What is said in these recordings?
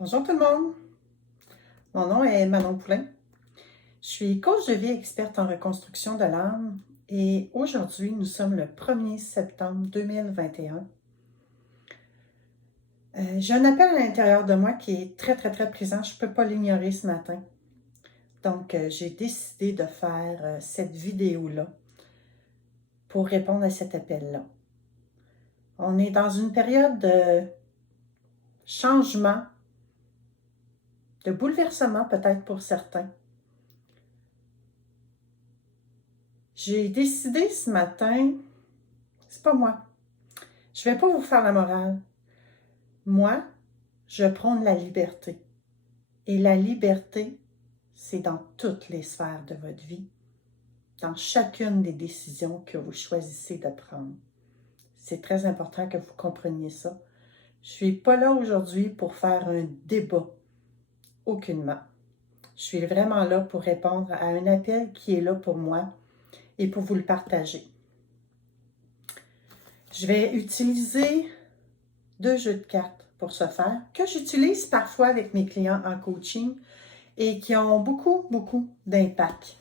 Bonjour tout le monde, mon nom est Manon Poulain. Je suis coach de vie experte en reconstruction de l'âme et aujourd'hui nous sommes le 1er septembre 2021. J'ai un appel à l'intérieur de moi qui est très présent, je ne peux pas l'ignorer ce matin. Donc j'ai décidé de faire cette vidéo-là pour répondre à cet appel-là. On est dans une période de changement, de bouleversement peut-être pour certains. J'ai décidé ce matin, c'est pas moi, je ne vais pas vous faire la morale. Moi, je prône la liberté. Et la liberté, c'est dans toutes les sphères de votre vie, dans chacune des décisions que vous choisissez de prendre. C'est très important que vous compreniez ça. Je ne suis pas là aujourd'hui pour faire un débat, aucunement. Je suis vraiment là pour répondre à un appel qui est là pour moi et pour vous le partager. Je vais utiliser 2 jeux de cartes pour ce faire, que j'utilise parfois avec mes clients en coaching et qui ont beaucoup d'impact.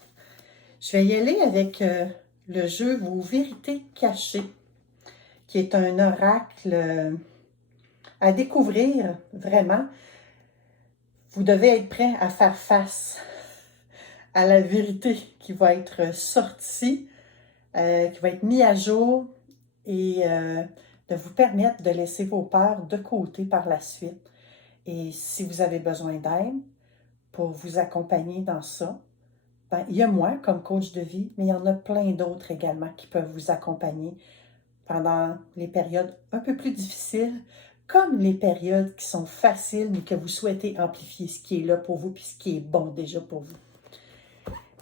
Je vais y aller avec le jeu Vos vérités cachées, qui est un oracle à découvrir vraiment. Vous devez être prêt à faire face à la vérité qui va être sortie, qui va être mise à jour et de vous permettre de laisser vos peurs de côté par la suite. Et si vous avez besoin d'aide pour vous accompagner dans ça, ben, il y a moi comme coach de vie, mais il y en a plein d'autres également qui peuvent vous accompagner pendant les périodes un peu plus difficiles, comme les périodes qui sont faciles, mais que vous souhaitez amplifier ce qui est là pour vous, puis ce qui est bon déjà pour vous.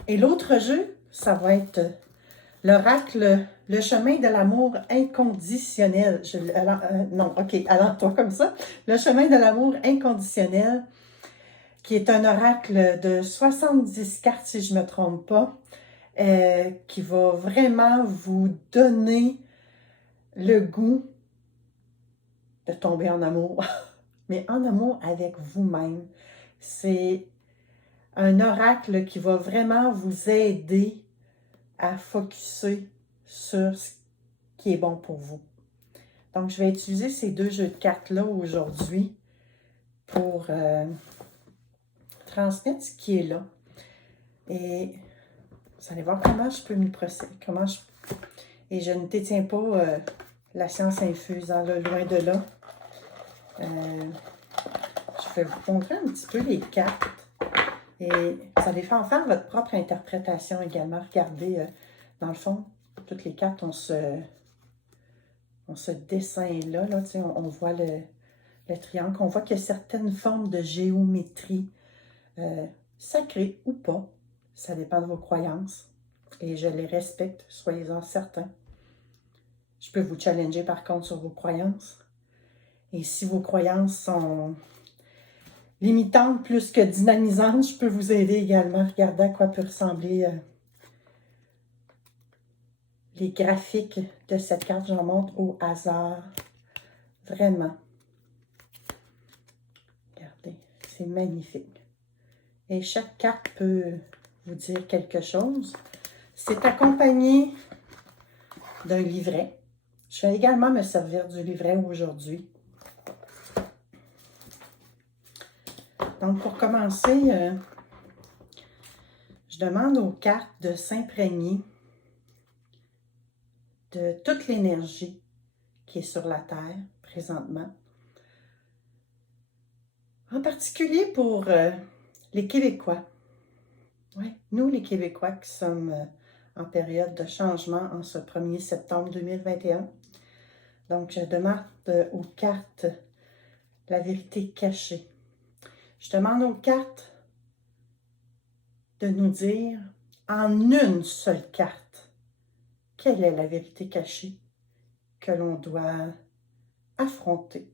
Et l'autre jeu, ça va être l'oracle, le chemin de l'amour inconditionnel. Toi comme ça. Le chemin de l'amour inconditionnel, qui est un oracle de 70 cartes, si je ne me trompe pas, qui va vraiment vous donner le goût de tomber en amour, mais en amour avec vous-même. C'est un oracle qui va vraiment vous aider à focusser sur ce qui est bon pour vous. Donc, je vais utiliser ces 2 jeux de cartes-là aujourd'hui pour transmettre ce qui est là. Et vous allez voir comment je peux m'y procéder. Et je ne détiens pas la science infuse, hein, là, loin de là. Je vais vous montrer un petit peu les cartes. Et vous allez en faire votre propre interprétation également. Regardez, dans le fond, toutes les cartes ont ce dessin-là. Là, on voit le triangle. On voit qu'il y a certaines formes de géométrie sacrées ou pas. Ça dépend de vos croyances. Et je les respecte, soyez-en certains. Je peux vous challenger par contre sur vos croyances. Et si vos croyances sont limitantes plus que dynamisantes, je peux vous aider également. Regardez à quoi peut ressembler les graphiques de cette carte. J'en montre au hasard. Vraiment. Regardez, c'est magnifique. Et chaque carte peut vous dire quelque chose. C'est accompagné d'un livret. Je vais également me servir du livret aujourd'hui. Donc, pour commencer, je demande aux cartes de s'imprégner de toute l'énergie qui est sur la Terre présentement. En particulier pour les Québécois. Oui, nous les Québécois qui sommes en période de changement en ce 1er septembre 2021. Donc, je demande aux cartes la vérité cachée. Je demande aux cartes de nous dire en une seule carte quelle est la vérité cachée que l'on doit affronter,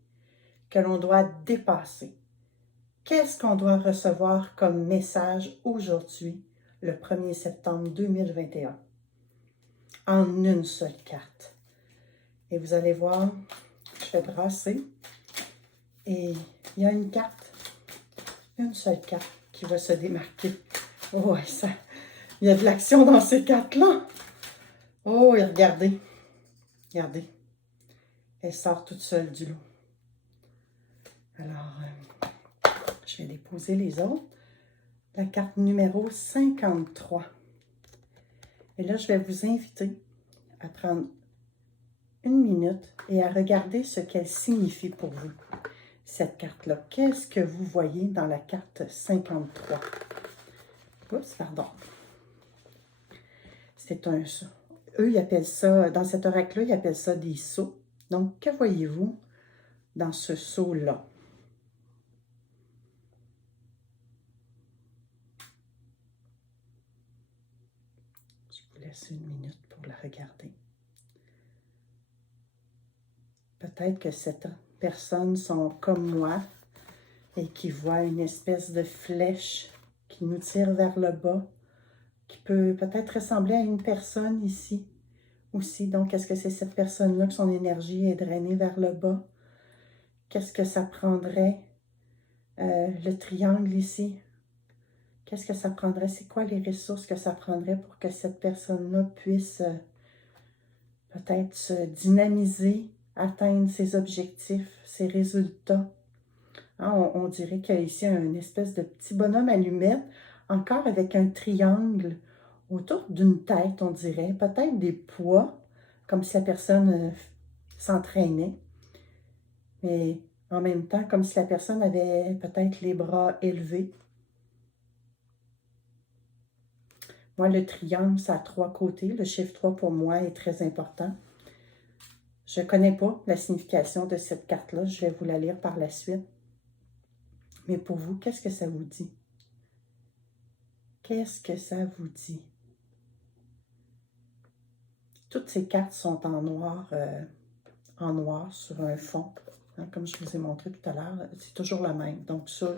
que l'on doit dépasser. Qu'est-ce qu'on doit recevoir comme message aujourd'hui, le 1er septembre 2021, en une seule carte. Et vous allez voir, je vais brasser et il y a une carte Une seule carte qui va se démarquer. Oh, ouais, ça, il y a de l'action dans ces cartes-là. Oh, et regardez. Regardez. Elle sort toute seule du lot. Alors, je vais déposer les autres. La carte numéro 53. Et là, je vais vous inviter à prendre une minute et à regarder ce qu'elle signifie pour vous, cette carte-là. Qu'est-ce que vous voyez dans la carte 53? Oups, pardon. C'est un... Eux, ils appellent ça, dans cet oracle-là, ils appellent ça des sceaux. Donc, que voyez-vous dans ce sceau-là? Je vous laisse une minute pour la regarder. Peut-être que cette personnes sont comme moi et qui voient une espèce de flèche qui nous tire vers le bas, qui peut peut-être ressembler à une personne ici aussi. Donc, est-ce que c'est cette personne-là que son énergie est drainée vers le bas? Qu'est-ce que ça prendrait? Le triangle ici, qu'est-ce que ça prendrait? C'est quoi les ressources que ça prendrait pour que cette personne-là puisse peut-être se dynamiser, atteindre ses objectifs, ses résultats? Hein, on dirait qu'il y a ici une espèce de petit bonhomme allumette, encore avec un triangle autour d'une tête, on dirait. Peut-être des poids, comme si la personne s'entraînait. Mais en même temps, comme si la personne avait peut-être les bras élevés. Moi, le triangle, ça a 3 côtés. Le chiffre 3, pour moi, est très important. Je ne connais pas la signification de cette carte-là. Je vais vous la lire par la suite. Mais pour vous, qu'est-ce que ça vous dit? Qu'est-ce que ça vous dit? Toutes ces cartes sont en noir sur un fond. Hein, comme je vous ai montré tout à l'heure, c'est toujours la même. Donc ça,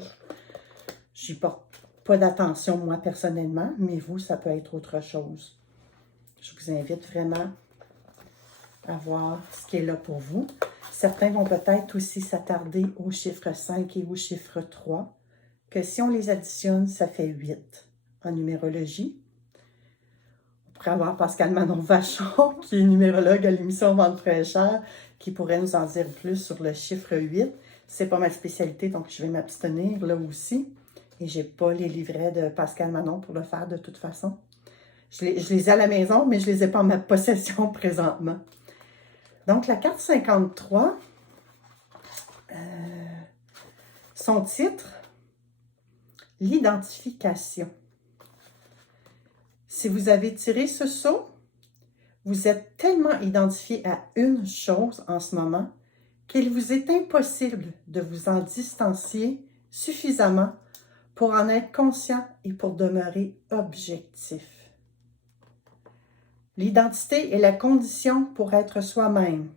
j'y porte pas d'attention moi personnellement, mais vous, ça peut être autre chose. Je vous invite vraiment à voir ce qui est là pour vous. Certains vont peut-être aussi s'attarder au chiffre 5 et au chiffre 3, que si on les additionne, ça fait 8 en numérologie. On pourrait avoir Pascal Manon Vachon, qui est numérologue à l'émission Vente fraîcheur, qui pourrait nous en dire plus sur le chiffre 8. C'est pas ma spécialité, donc je vais m'abstenir là aussi. Et je n'ai pas les livrets de Pascal Manon pour le faire de toute façon. Je les ai à la maison, mais je ne les ai pas en ma possession présentement. Donc, la carte 53, son titre, l'identification. Si vous avez tiré ce sceau, vous êtes tellement identifié à une chose en ce moment qu'il vous est impossible de vous en distancier suffisamment pour en être conscient et pour demeurer objectif. L'identité est la condition pour être soi-même,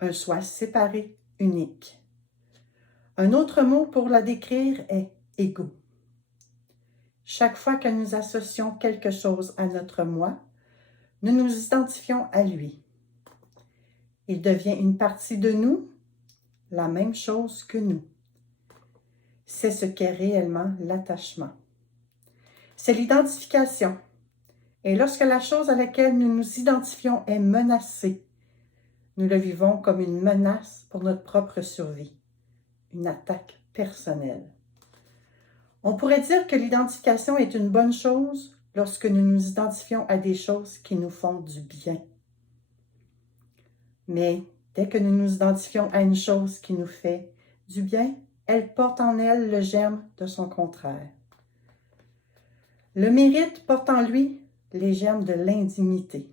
un soi séparé, unique. Un autre mot pour la décrire est « ego ». Chaque fois que nous associons quelque chose à notre moi, nous nous identifions à lui. Il devient une partie de nous, la même chose que nous. C'est ce qu'est réellement l'attachement. C'est l'identification. Et lorsque la chose à laquelle nous nous identifions est menacée, nous le vivons comme une menace pour notre propre survie, une attaque personnelle. On pourrait dire que l'identification est une bonne chose lorsque nous nous identifions à des choses qui nous font du bien. Mais dès que nous nous identifions à une chose qui nous fait du bien, elle porte en elle le germe de son contraire. Le mérite porte en lui les germes de l'indignité.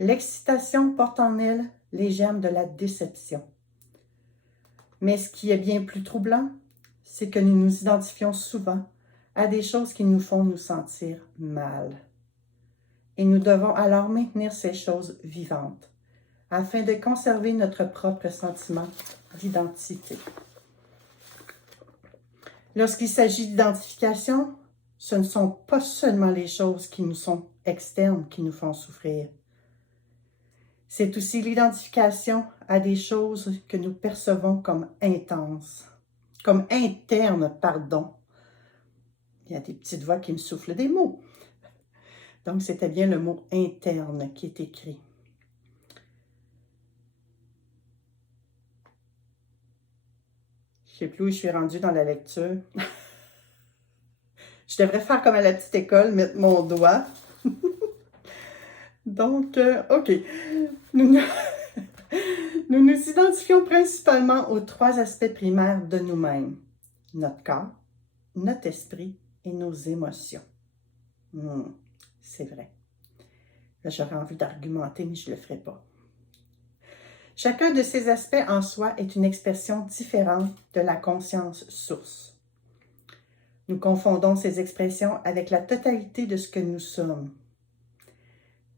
L'excitation porte en elle les germes de la déception. Mais ce qui est bien plus troublant, c'est que nous nous identifions souvent à des choses qui nous font nous sentir mal. Et nous devons alors maintenir ces choses vivantes, afin de conserver notre propre sentiment d'identité. Lorsqu'il s'agit d'identification, ce ne sont pas seulement les choses qui nous sont externes qui nous font souffrir. C'est aussi l'identification à des choses que nous percevons comme intenses, comme interne, pardon. Il y a des petites voix qui me soufflent des mots. Donc, c'était bien le mot interne qui est écrit. Je ne sais plus où je suis rendue dans la lecture. Je devrais faire comme à la petite école, mettre mon doigt. Donc, OK. Nous nous identifions principalement aux 3 aspects primaires de nous-mêmes. Notre corps, notre esprit et nos émotions. C'est vrai. Là, j'aurais envie d'argumenter, mais je ne le ferai pas. Chacun de ces aspects en soi est une expression différente de la conscience source. Nous confondons ces expressions avec la totalité de ce que nous sommes.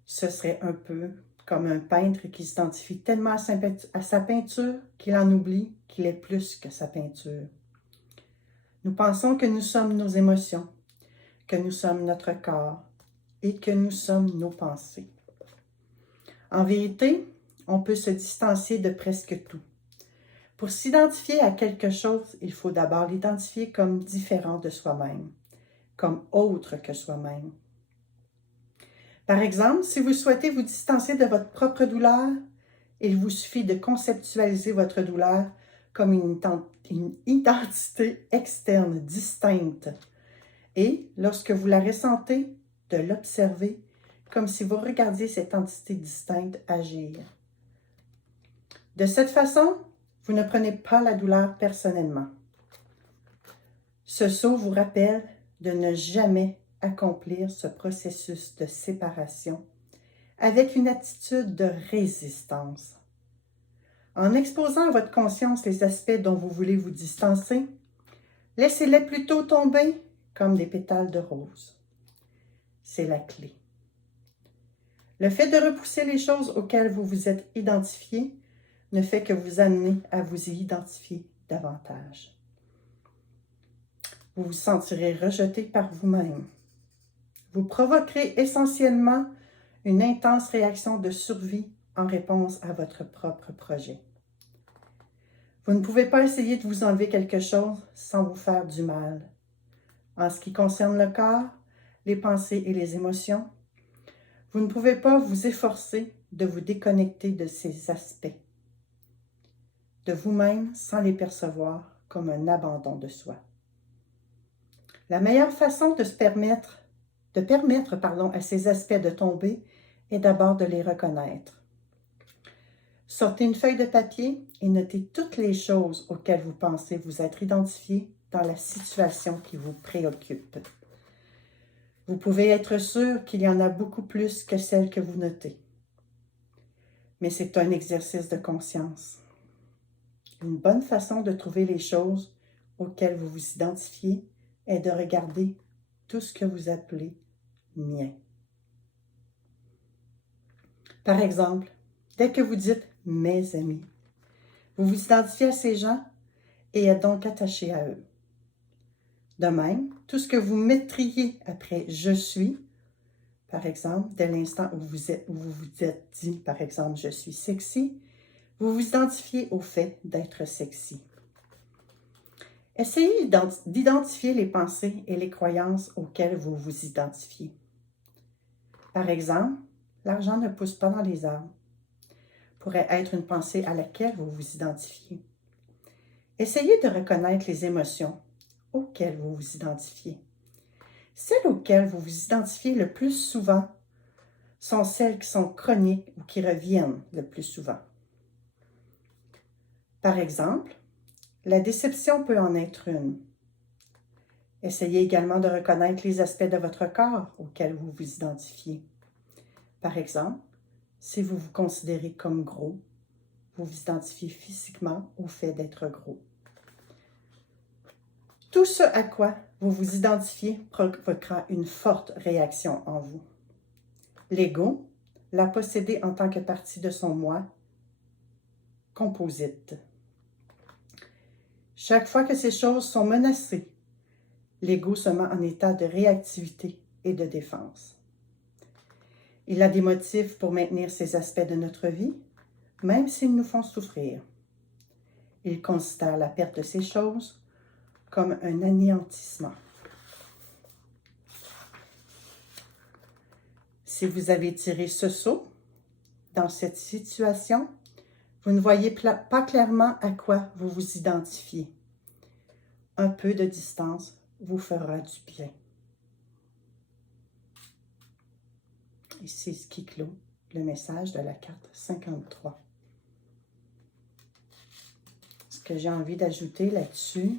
Ce serait un peu comme un peintre qui s'identifie tellement à sa peinture qu'il en oublie qu'il est plus que sa peinture. Nous pensons que nous sommes nos émotions, que nous sommes notre corps et que nous sommes nos pensées. En vérité, on peut se distancier de presque tout. Pour s'identifier à quelque chose, il faut d'abord l'identifier comme différent de soi-même, comme autre que soi-même. Par exemple, si vous souhaitez vous distancier de votre propre douleur, il vous suffit de conceptualiser votre douleur comme une identité externe distincte et, lorsque vous la ressentez, de l'observer comme si vous regardiez cette entité distincte agir. De cette façon, vous ne prenez pas la douleur personnellement. Ce saut vous rappelle de ne jamais accomplir ce processus de séparation avec une attitude de résistance. En exposant à votre conscience les aspects dont vous voulez vous distancer, laissez-les plutôt tomber comme des pétales de rose. C'est la clé. Le fait de repousser les choses auxquelles vous vous êtes identifié ne fait que vous amener à vous y identifier davantage. Vous vous sentirez rejeté par vous-même. Vous provoquerez essentiellement une intense réaction de survie en réponse à votre propre projet. Vous ne pouvez pas essayer de vous enlever quelque chose sans vous faire du mal. En ce qui concerne le corps, les pensées et les émotions, vous ne pouvez pas vous efforcer de vous déconnecter de ces aspects, de vous-même sans les percevoir comme un abandon de soi. La meilleure façon de permettre à ces aspects de tomber est d'abord de les reconnaître. Sortez une feuille de papier et notez toutes les choses auxquelles vous pensez vous être identifié dans la situation qui vous préoccupe. Vous pouvez être sûr qu'il y en a beaucoup plus que celles que vous notez. Mais c'est un exercice de conscience. Une bonne façon de trouver les choses auxquelles vous vous identifiez est de regarder tout ce que vous appelez mien. Par exemple, dès que vous dites « mes amis », vous vous identifiez à ces gens et êtes donc attaché à eux. De même, tout ce que vous mettriez après « je suis », par exemple, dès l'instant où vous vous êtes dit, par exemple, « je suis sexy », vous vous identifiez au fait d'être sexy. Essayez d'identifier les pensées et les croyances auxquelles vous vous identifiez. Par exemple, l'argent ne pousse pas dans les arbres pourrait être une pensée à laquelle vous vous identifiez. Essayez de reconnaître les émotions auxquelles vous vous identifiez. Celles auxquelles vous vous identifiez le plus souvent sont celles qui sont chroniques ou qui reviennent le plus souvent. Par exemple, la déception peut en être une. Essayez également de reconnaître les aspects de votre corps auxquels vous vous identifiez. Par exemple, si vous vous considérez comme gros, vous vous identifiez physiquement au fait d'être gros. Tout ce à quoi vous vous identifiez provoquera une forte réaction en vous. L'ego, la posséder en tant que partie de son moi, composite. Chaque fois que ces choses sont menacées, l'ego se met en état de réactivité et de défense. Il a des motifs pour maintenir ces aspects de notre vie, même s'ils nous font souffrir. Il considère la perte de ces choses comme un anéantissement. Si vous avez tiré ce saut dans cette situation, vous ne voyez pas clairement à quoi vous vous identifiez. Un peu de distance vous fera du bien. Et c'est ce qui clôt le message de la carte 53. Ce que j'ai envie d'ajouter là-dessus,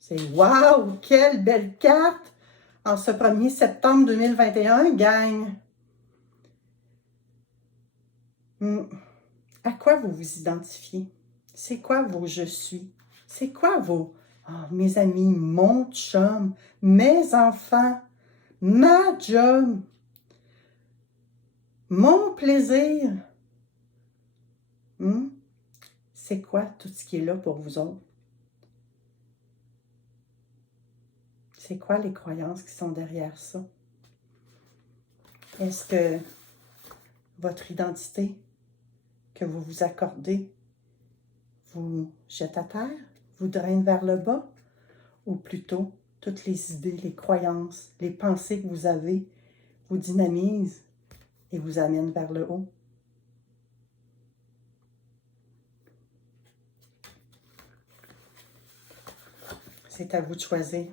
c'est « Wow! Quelle belle carte! En ce 1er septembre 2021, gang! » À quoi vous vous identifiez? C'est quoi vos « je suis »? C'est quoi vos « mes amis, mon chum, mes enfants, ma job, mon plaisir ». C'est quoi tout ce qui est là pour vous autres? C'est quoi les croyances qui sont derrière ça? Est-ce que votre identité que vous vous accordez vous jette à terre, vous draine vers le bas, ou plutôt toutes les idées, les croyances, les pensées que vous avez vous dynamisent et vous amènent vers le haut? C'est à vous de choisir.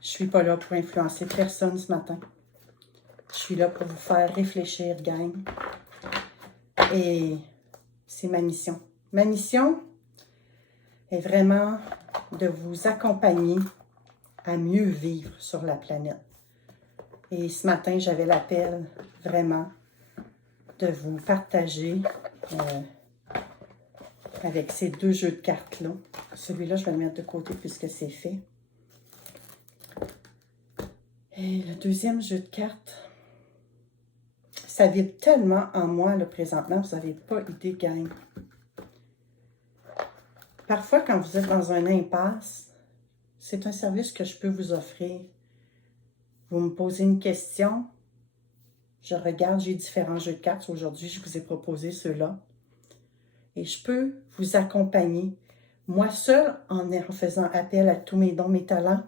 Je ne suis pas là pour influencer personne ce matin. Je suis là pour vous faire réfléchir, gang. Et c'est ma mission. Ma mission est vraiment de vous accompagner à mieux vivre sur la planète. Et ce matin, j'avais l'appel vraiment de vous partager avec ces deux jeux de cartes-là. Celui-là, je vais le mettre de côté puisque c'est fait. Et le deuxième jeu de cartes, ça vibre tellement en moi là, présentement, vous n'avez pas idée, gang. Parfois, quand vous êtes dans un impasse, c'est un service que je peux vous offrir. Vous me posez une question, je regarde, j'ai différents jeux de cartes. Aujourd'hui, je vous ai proposé ceux-là. Et je peux vous accompagner, moi seule, en faisant appel à tous mes dons, mes talents,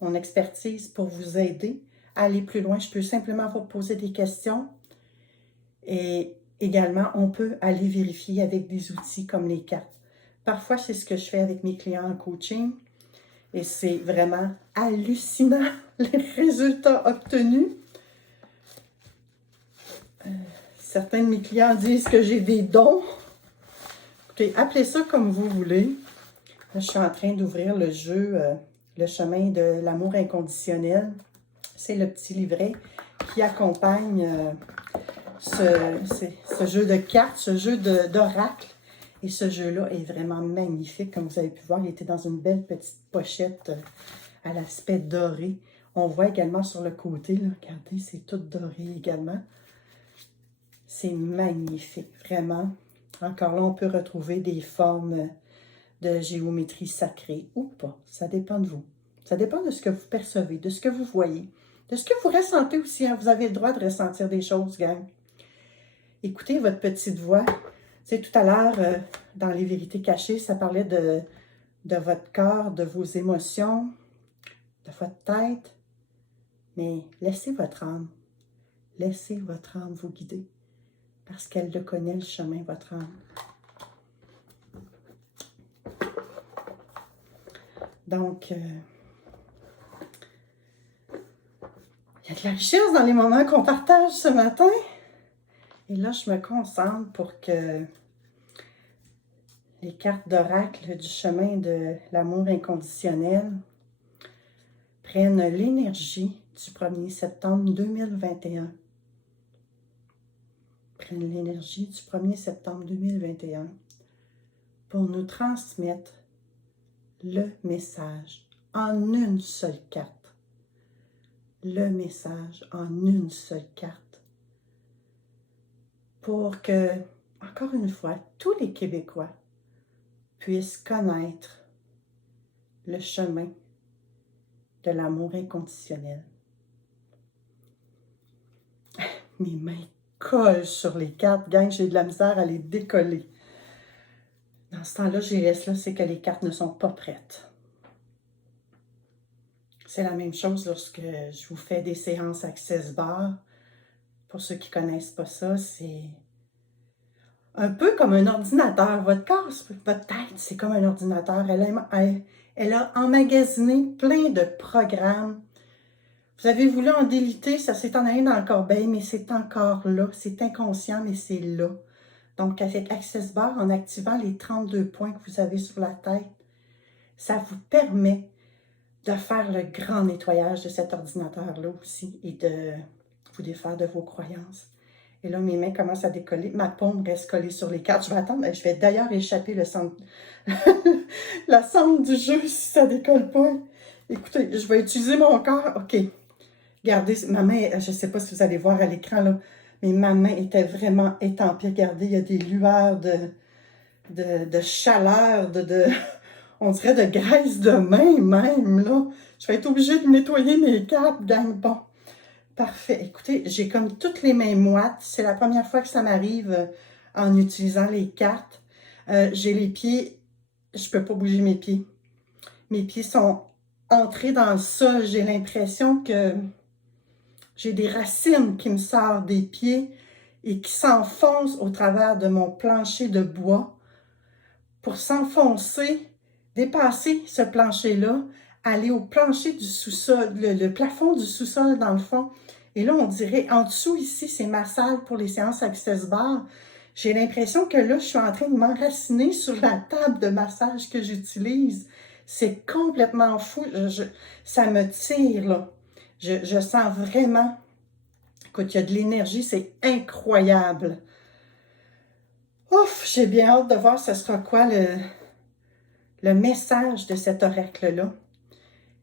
mon expertise pour vous aider à aller plus loin. Je peux simplement vous poser des questions. Et également, on peut aller vérifier avec des outils comme les cartes. Parfois, c'est ce que je fais avec mes clients en coaching. Et c'est vraiment hallucinant, les résultats obtenus. Certains de mes clients disent que j'ai des dons. Écoutez, appelez ça comme vous voulez. Là, je suis en train d'ouvrir le jeu Le chemin de l'amour inconditionnel. C'est le petit livret qui accompagne ce jeu de cartes, ce jeu d'oracle. Et ce jeu-là est vraiment magnifique. Comme vous avez pu voir, il était dans une belle petite pochette à l'aspect doré. On voit également sur le côté, là, regardez, c'est tout doré également. C'est magnifique, vraiment. Encore là, on peut retrouver des formes de géométrie sacrée ou pas. Ça dépend de vous. Ça dépend de ce que vous percevez, de ce que vous voyez, de ce que vous ressentez aussi. Hein. Vous avez le droit de ressentir des choses, gang. Écoutez votre petite voix. Tu sais, tout à l'heure, dans les vérités cachées, ça parlait de votre corps, de vos émotions, de votre tête. Mais laissez votre âme vous guider. Parce qu'elle le connaît, le chemin, votre âme. Donc, il y a de la richesse dans les moments qu'on partage ce matin. Et là, je me concentre pour que les cartes d'oracle du chemin de l'amour inconditionnel prennent l'énergie du 1er septembre 2021. Prennent l'énergie du 1er septembre 2021 pour nous transmettre le message en une seule carte. Le message en une seule carte. Pour que, encore une fois, tous les Québécois puissent connaître le chemin de l'amour inconditionnel. Mes mains collent sur les cartes, gang, j'ai de la misère à les décoller. Dans ce temps-là, j'y laisse là, c'est que les cartes ne sont pas prêtes. C'est la même chose lorsque je vous fais des séances Access Bar. Pour ceux qui ne connaissent pas ça, c'est un peu comme un ordinateur. Votre corps, votre tête, c'est comme un ordinateur. Elle a emmagasiné plein de programmes. Vous avez voulu en déliter, ça s'est en allé dans le corbeil, mais c'est encore là. C'est inconscient, mais c'est là. Donc, avec Access Bar, en activant les 32 points que vous avez sur la tête, ça vous permet de faire le grand nettoyage de cet ordinateur-là aussi et de vous défaire de vos croyances. Et là, mes mains commencent à décoller. Ma paume reste collée sur les cartes. Je vais attendre. Je vais d'ailleurs échapper le centre, la centre du jeu si ça ne décolle pas. Écoutez, je vais utiliser mon corps. OK. Regardez, ma main, je ne sais pas si vous allez voir à l'écran, là, mais ma main était vraiment étampée. Regardez, il y a des lueurs de chaleur, on dirait de graisse de main même, là. Je vais être obligée de nettoyer mes cartes, gang. Bon, parfait. Écoutez, j'ai comme toutes les mains moites. C'est la première fois que ça m'arrive en utilisant les cartes. J'ai les pieds, je peux pas bouger mes pieds. Mes pieds sont entrés dans le sol. J'ai l'impression que j'ai des racines qui me sortent des pieds et qui s'enfoncent au travers de mon plancher de bois pour s'enfoncer, dépasser ce plancher-là, aller au plancher du sous-sol, le plafond du sous-sol dans le fond. Et là, on dirait, en dessous ici, c'est ma salle pour les séances Access Bar. J'ai l'impression que là, je suis en train de m'enraciner sur la table de massage que j'utilise. C'est complètement fou. Ça me tire, là. Je sens vraiment, écoute, il y a de l'énergie, c'est incroyable. Ouf, j'ai bien hâte de voir ce sera quoi le message de cet oracle-là.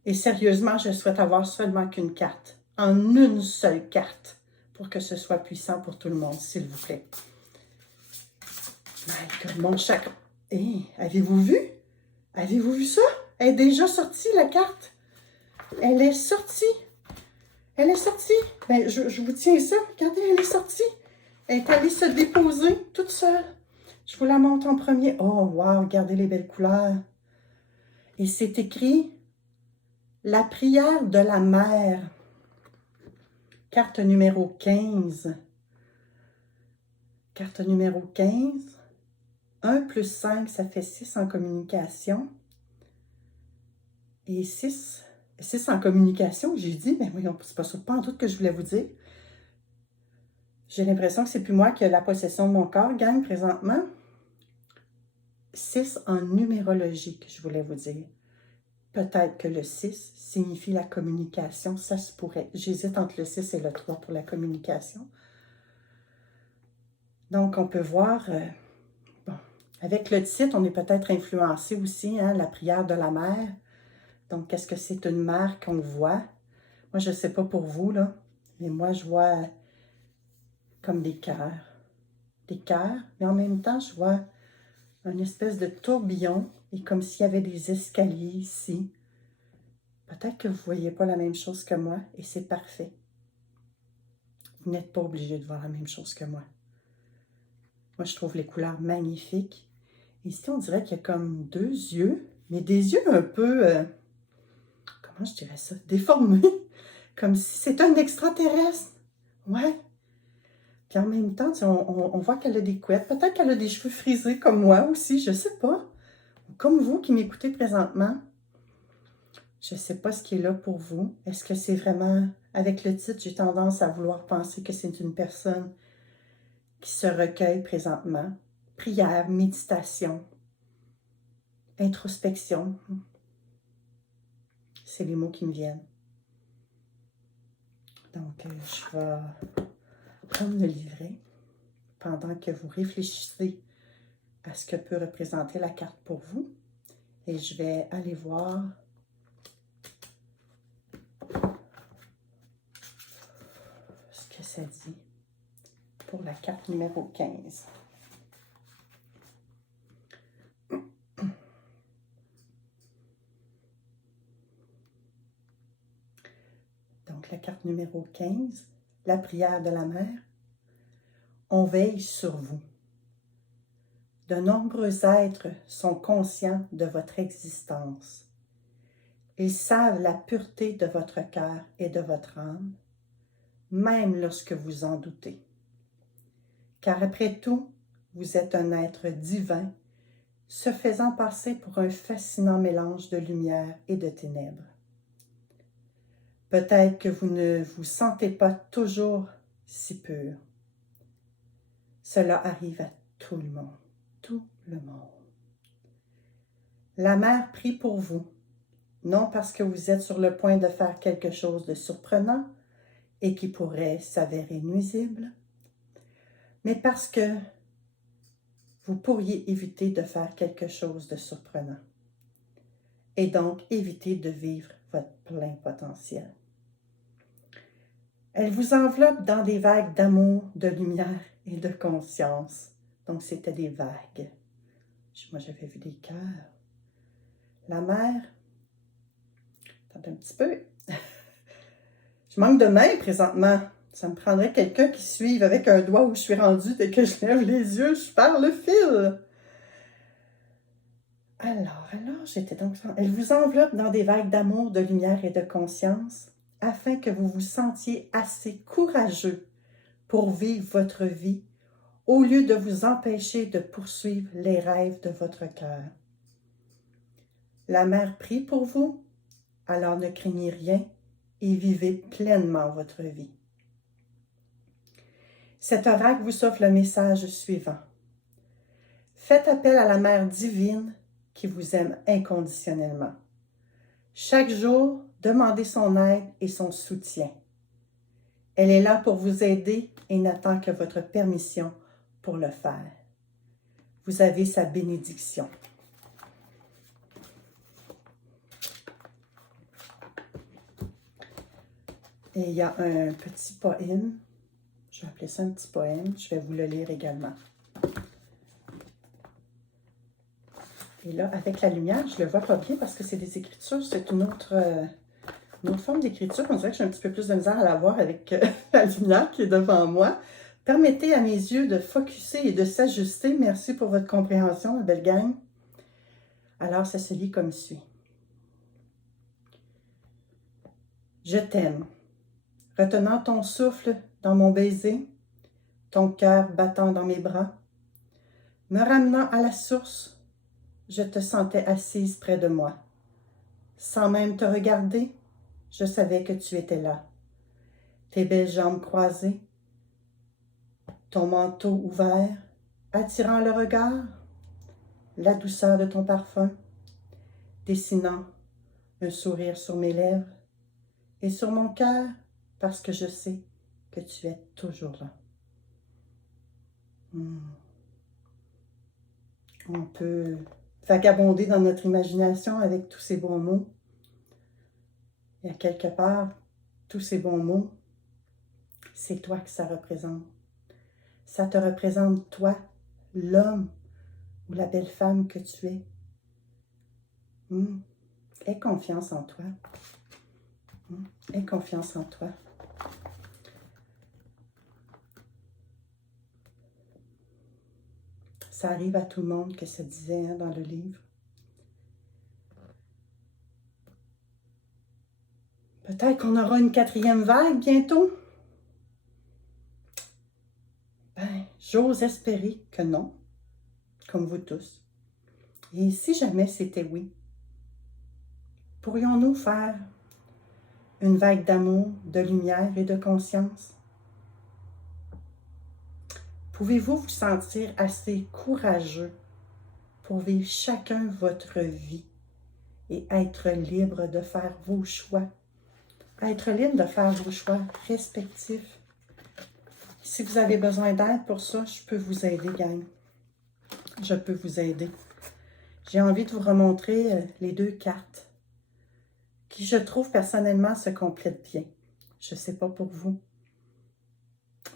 Et sérieusement, je souhaite avoir seulement qu'une carte, en une seule carte, pour que ce soit puissant pour tout le monde, s'il vous plaît. My God, mon chakra. Hey, avez-vous vu? Avez-vous vu ça? Elle est déjà sortie, la carte. Elle est sortie. Elle est sortie. Ben, je vous tiens ça. Regardez, elle est sortie. Elle est allée se déposer toute seule. Je vous la montre en premier. Oh, wow, regardez les belles couleurs. Et c'est écrit « La prière de la mère ». Carte numéro 15. Carte numéro 15. 1 plus 5, ça fait 6 en communication. Et 6 en communication, j'ai dit, mais voyons, c'est pas en tout que je voulais vous dire. J'ai l'impression que c'est plus moi qui ai la possession de mon corps, gang, présentement. 6 en numérologie, que je voulais vous dire. Peut-être que le 6 signifie la communication, ça se pourrait. J'hésite entre le 6 et le 3 pour la communication. Donc, on peut voir, bon, avec le titre, on est peut-être influencé aussi, hein, la prière de la mère. Donc, qu'est-ce que c'est une mère qu'on voit? Moi, je ne sais pas pour vous, là, mais moi, je vois comme des cœurs. Des cœurs, mais en même temps, je vois une espèce de tourbillon et comme s'il y avait des escaliers ici. Peut-être que vous ne voyez pas la même chose que moi et c'est parfait. Vous n'êtes pas obligé de voir la même chose que moi. Moi, je trouve les couleurs magnifiques. Ici, on dirait qu'il y a comme 2 yeux, mais des yeux un peu, comment je dirais ça, déformés, comme si c'était un extraterrestre. Ouais. Puis en même temps, on voit qu'elle a des couettes. Peut-être qu'elle a des cheveux frisés comme moi aussi, je ne sais pas. Comme vous qui m'écoutez présentement. Je ne sais pas ce qui est là pour vous. Est-ce que c'est vraiment, avec le titre, j'ai tendance à vouloir penser que c'est une personne qui se recueille présentement. Prière, méditation, introspection. C'est les mots qui me viennent. Donc, je vais prendre le livret pendant que vous réfléchissez à ce que peut représenter la carte pour vous. Et je vais aller voir ce que ça dit pour la carte numéro 15. Donc, la carte numéro 15, la prière de la mère. On veille sur vous. De nombreux êtres sont conscients de votre existence. Ils savent la pureté de votre cœur et de votre âme, même lorsque vous en doutez. Car après tout, vous êtes un être divin, se faisant passer pour un fascinant mélange de lumière et de ténèbres. Peut-être que vous ne vous sentez pas toujours si pur. Cela arrive à tout le monde, tout le monde. La mère prie pour vous, non parce que vous êtes sur le point de faire quelque chose de surprenant et qui pourrait s'avérer nuisible, mais parce que vous pourriez éviter de faire quelque chose de surprenant et donc éviter de vivre votre plein potentiel. Elle vous enveloppe dans des vagues d'amour, de lumière et de conscience. Donc, c'était des vagues. Moi, j'avais vu des cœurs. La mer, attends un petit peu. Je manque de main présentement. Ça me prendrait quelqu'un qui suive avec un doigt où je suis rendue dès que je lève les yeux, je perds le fil. Alors, j'étais donc... Elle vous enveloppe dans des vagues d'amour, de lumière et de conscience afin que vous vous sentiez assez courageux pour vivre votre vie au lieu de vous empêcher de poursuivre les rêves de votre cœur. La mère prie pour vous, alors ne craignez rien et vivez pleinement votre vie. Cet oracle vous offre le message suivant. Faites appel à la mère divine qui vous aime inconditionnellement. Chaque jour, demandez son aide et son soutien. Elle est là pour vous aider et n'attend que votre permission pour le faire. Vous avez sa bénédiction. Et il y a un petit poème, je vais appeler ça un petit poème, je vais vous le lire également. Et là, avec la lumière, je ne le vois pas bien parce que c'est des écritures, c'est une autre forme d'écriture. On dirait que j'ai un petit peu plus de misère à la voir avec la lumière qui est devant moi. Permettez à mes yeux de focusser et de s'ajuster. Merci pour votre compréhension, ma belle gang. Alors, ça se lit comme suit. Je t'aime. Retenant ton souffle dans mon baiser, ton cœur battant dans mes bras, me ramenant à la source, je te sentais assise près de moi. Sans même te regarder, je savais que tu étais là. Tes belles jambes croisées, ton manteau ouvert, attirant le regard, la douceur de ton parfum, dessinant un sourire sur mes lèvres et sur mon cœur parce que je sais que tu es toujours là. On peut vagabonder dans notre imagination avec tous ces bons mots. Et à quelque part, tous ces bons mots, c'est toi que ça représente. Ça te représente toi, l'homme ou la belle femme que tu es. Aie confiance en toi. Aie confiance en toi. Ça arrive à tout le monde, que ça disait dans le livre. Peut-être qu'on aura une 4e vague bientôt. Ben, j'ose espérer que non, comme vous tous. Et si jamais c'était oui, pourrions-nous faire une vague d'amour, de lumière et de conscience? Pouvez-vous vous sentir assez courageux pour vivre chacun votre vie et être libre de faire vos choix? Être libre de faire vos choix respectifs. Si vous avez besoin d'aide pour ça, je peux vous aider, gang. Je peux vous aider. J'ai envie de vous remontrer les 2 cartes qui, je trouve, personnellement, se complètent bien. Je ne sais pas pour vous.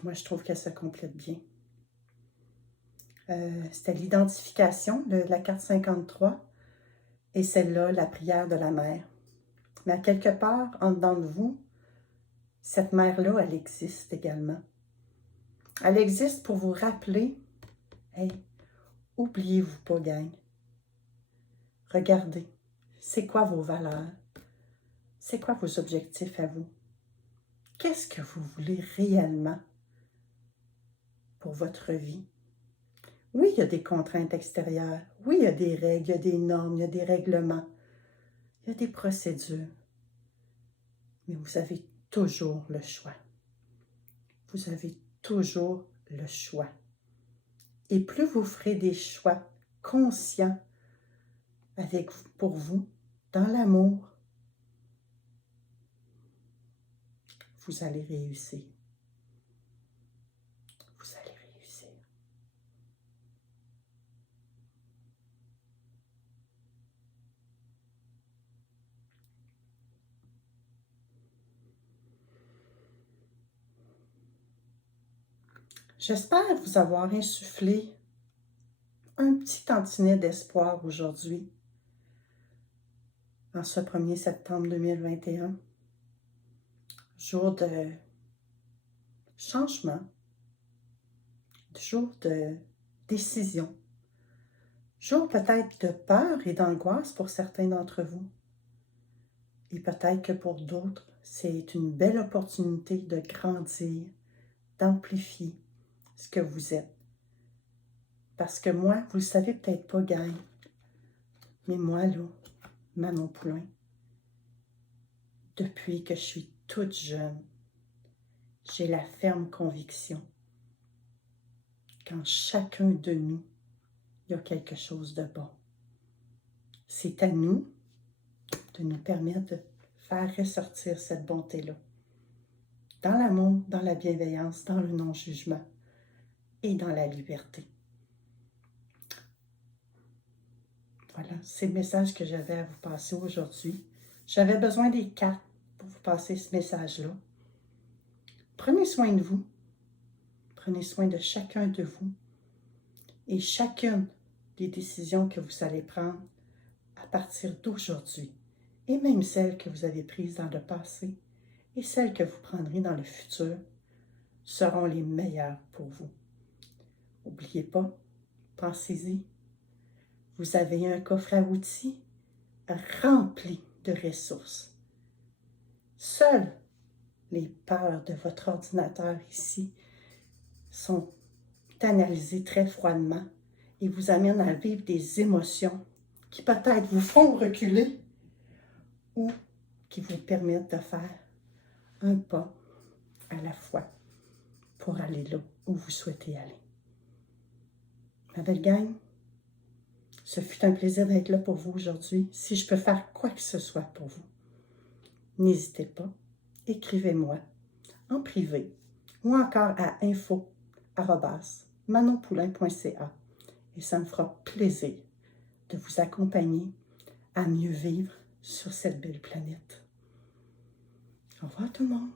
Moi, je trouve qu'elles se complètent bien. C'était l'identification de la carte 53 et celle-là, la prière de la mère. Mais à quelque part, en dedans de vous, cette mère-là, elle existe également. Elle existe pour vous rappeler, hey, oubliez-vous pas, gang. Regardez, c'est quoi vos valeurs? C'est quoi vos objectifs à vous? Qu'est-ce que vous voulez réellement pour votre vie? Oui, il y a des contraintes extérieures. Oui, il y a des règles, il y a des normes, il y a des règlements. Il y a des procédures. Mais vous avez toujours le choix. Vous avez toujours le choix. Et plus vous ferez des choix conscients pour vous, dans l'amour, vous allez réussir. Vous allez réussir. J'espère vous avoir insufflé un petit tantinet d'espoir aujourd'hui, en ce 1er septembre 2021, jour de changement, jour de décision, jour peut-être de peur et d'angoisse pour certains d'entre vous. Et peut-être que pour d'autres, c'est une belle opportunité de grandir, d'amplifier ce que vous êtes. Parce que moi, vous le savez peut-être pas, gang, mais moi, là, Manon Poulain, depuis que je suis toute jeune, j'ai la ferme conviction qu'en chacun de nous, il y a quelque chose de bon. C'est à nous de nous permettre de faire ressortir cette bonté-là. Dans l'amour, dans la bienveillance, dans le non-jugement et dans la liberté. Voilà, c'est le message que j'avais à vous passer aujourd'hui. J'avais besoin des cartes pour vous passer ce message-là. Prenez soin de vous. Prenez soin de chacun de vous. Et chacune des décisions que vous allez prendre à partir d'aujourd'hui, et même celles que vous avez prises dans le passé, et celles que vous prendrez dans le futur, seront les meilleures pour vous. N'oubliez pas, pensez-y, vous avez un coffre à outils rempli de ressources. Seules les peurs de votre ordinateur ici sont analysées très froidement et vous amènent à vivre des émotions qui peut-être vous font reculer ou qui vous permettent de faire un pas à la fois pour aller là où vous souhaitez aller. Ma belle gang, ce fut un plaisir d'être là pour vous aujourd'hui. Si je peux faire quoi que ce soit pour vous, n'hésitez pas, écrivez-moi en privé ou encore à info@manonpoulain.ca et ça me fera plaisir de vous accompagner à mieux vivre sur cette belle planète. Au revoir tout le monde.